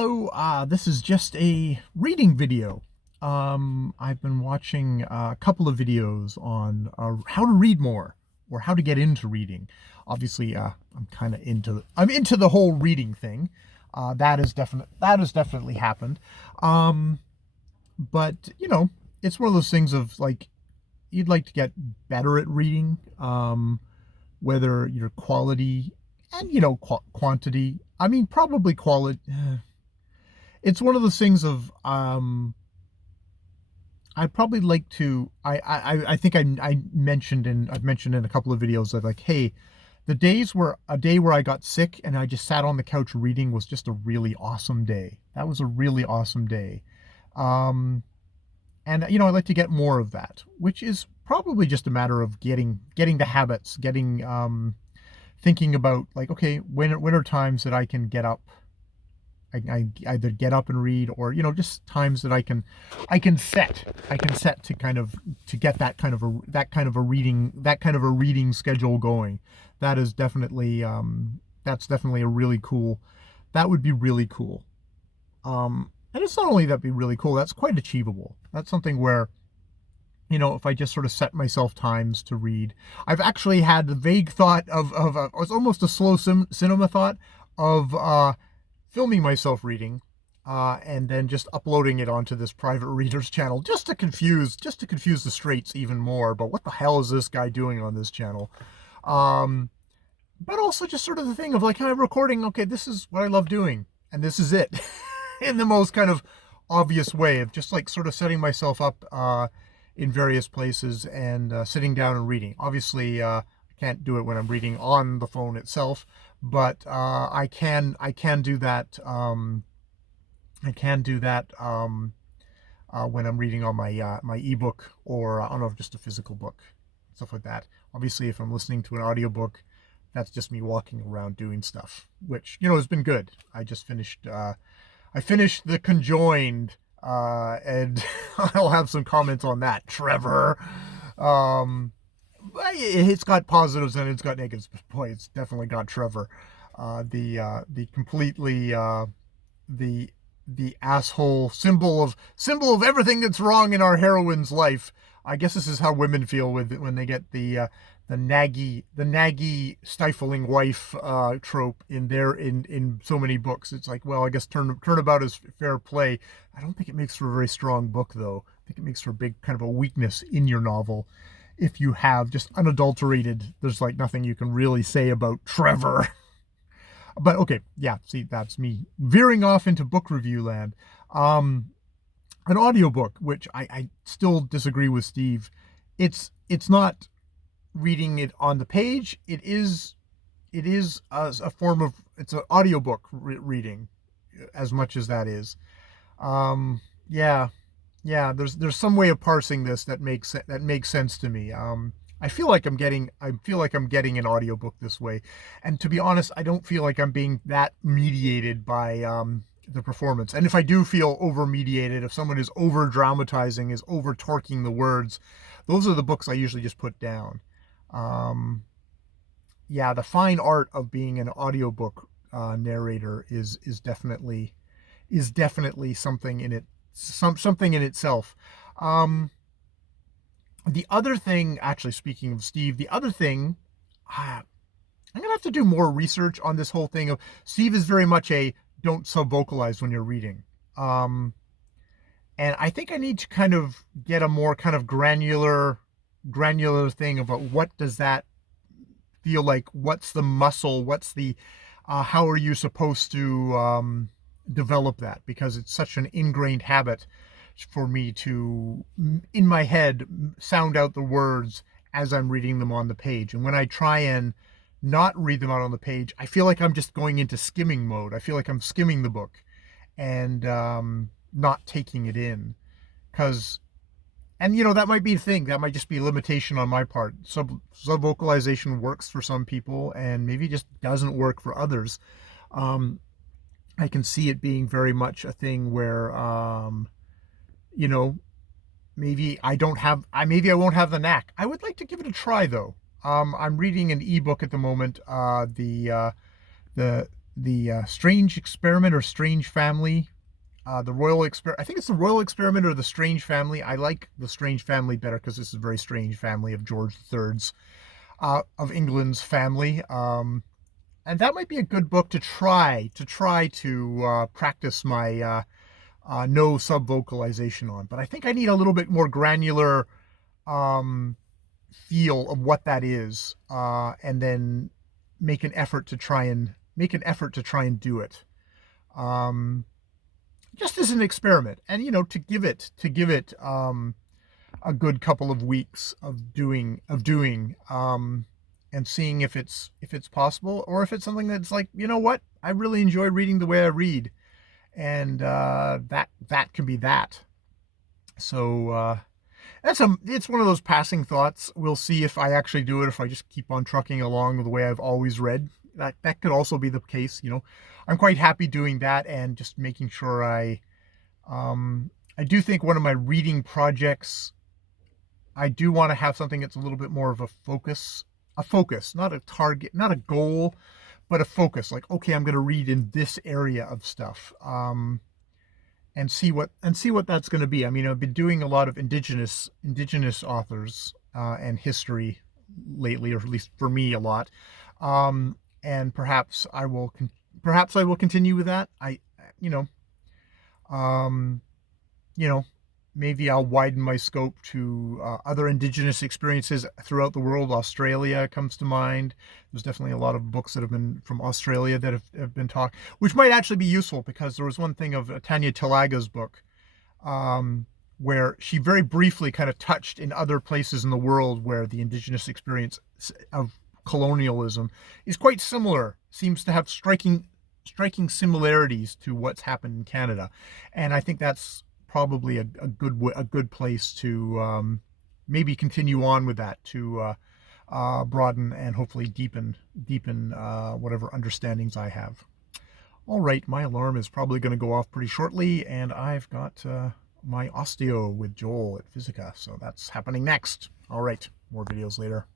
Hello, this is just a reading video. I've been watching a couple of videos on how to read more or how to get into reading. Obviously, I'm into the whole reading thing. That has definitely happened. Um, but it's one of those things of like you'd like to get better at reading. Whether your quality and quantity. I mean, probably quality. It's one of those things of I'd probably like to I think I've mentioned in a couple of videos that like, hey, the days where a day where I got sick and I just sat on the couch reading was just a really awesome day. That was a really awesome day. Um and I'd like to get more of that, which is probably just a matter of getting the habits, getting thinking about like, okay, when are times that I can get up. I either get up and read, or just times that I can set to kind of to get that kind of a reading schedule going. That is definitely that's definitely a really cool. That would be really cool. And it's not only that be really cool, that's quite achievable. That's something where if I just sort of set myself times to read. I've actually had the vague thought of it's almost a slow cinema thought of filming myself reading, and then just uploading it onto this private readers channel, just to confuse the straights even more. But what the hell is this guy doing on this channel? Um, but also just sort of the thing of like, I'm recording. Okay, this is what I love doing, and this is it, in the most kind of obvious way of just like sort of setting myself up in various places and sitting down and reading. Obviously, I can't do it when I'm reading on the phone itself, but I can do that. I can do that when I'm reading on my ebook, or I don't know, just a physical book, stuff like that. Obviously, if I'm listening to an audiobook, that's just me walking around doing stuff, which has been good. I finished The Conjoined, and I'll have some comments on that, Trevor. Um, it's got positives and it's got negatives, but boy, it's definitely got Trevor. The completely the the asshole symbol of everything that's wrong in our heroine's life. I guess this is how women feel with when they get the naggy stifling wife trope in so many books. It's like, well, I guess turnabout is fair play. I don't think it makes for a very strong book, though. I think it makes for a big kind of a weakness in your novel if you have just unadulterated. There's like nothing you can really say about Trevor. But okay, yeah, see, that's me veering off into book review land. Um, an audiobook, which I still disagree with Steve. It's not reading it on the page. It is a form of, it's an audiobook reading, as much as that is. Yeah, yeah. There's some way of parsing this that makes sense to me. I feel like I'm getting an audiobook this way. And to be honest, I don't feel like I'm being that mediated by the performance. And if I do feel over mediated, if someone is over dramatizing, is over torquing the words, those are the books I usually just put down. Um, yeah, the fine art of being an audiobook narrator is definitely something in something in itself. Um, the other thing, actually, speaking of Steve, the other thing, I'm gonna have to do more research on this whole thing of Steve is very much a don't sub vocalize when you're reading. Um, and I think I need to kind of get a more kind of granular thing about what does that feel like? What's the muscle? What's the how are you supposed to develop that? Because it's such an ingrained habit for me to, in my head, sound out the words as I'm reading them on the page. And when I try and not read them out on the page, I feel like I'm just going into skimming mode. I feel like I'm skimming the book and not taking it in. Because, and that might be the thing. That might just be a limitation on my part. Sub vocalization works for some people, and maybe just doesn't work for others. Um, I can see it being very much a thing where, you know, maybe I won't have the knack. I would like to give it a try though. I'm reading an ebook at the moment. The Strange Experiment or Strange Family. The Royal Experiment. I think it's the Royal Experiment or the Strange Family. I like the Strange Family better because this is a very strange family of George III's, of England's family. And that might be a good book to try to practice my no subvocalization on. But I think I need a little bit more granular um, feel of what that is, and then make an effort to try and do it. Um, just as an experiment, and to give it a good couple of weeks of doing and seeing if it's possible, or if it's something that's like, you know what, I really enjoy reading the way I read, and that can be that. So it's one of those passing thoughts. We'll see if I actually do it, if I just keep on trucking along the way I've always read. That could also be the case. I'm quite happy doing that, and just making sure I do think one of my reading projects, I do want to have something that's a little bit more of a focus, not a target, not a goal, but a focus. Like, okay, I'm going to read in this area of stuff, and see what that's going to be. I mean, I've been doing a lot of indigenous authors and history lately, or at least for me, a lot. And perhaps I will continue with that. You know, um, you know, maybe I'll widen my scope to other indigenous experiences throughout the world. Australia comes to mind. There's definitely a lot of books that have been from Australia that have been talked, which might actually be useful, because there was one thing of Tanya Talaga's book, um, where she very briefly kind of touched in other places in the world where the indigenous experience of colonialism is quite similar, seems to have striking similarities to what's happened in Canada. And I think that's probably a good place to maybe continue on with that, to broaden and hopefully deepen whatever understandings I have. All right, my alarm is probably going to go off pretty shortly, and I've got my osteo with Joel at Physica, so that's happening next. All right, more videos later.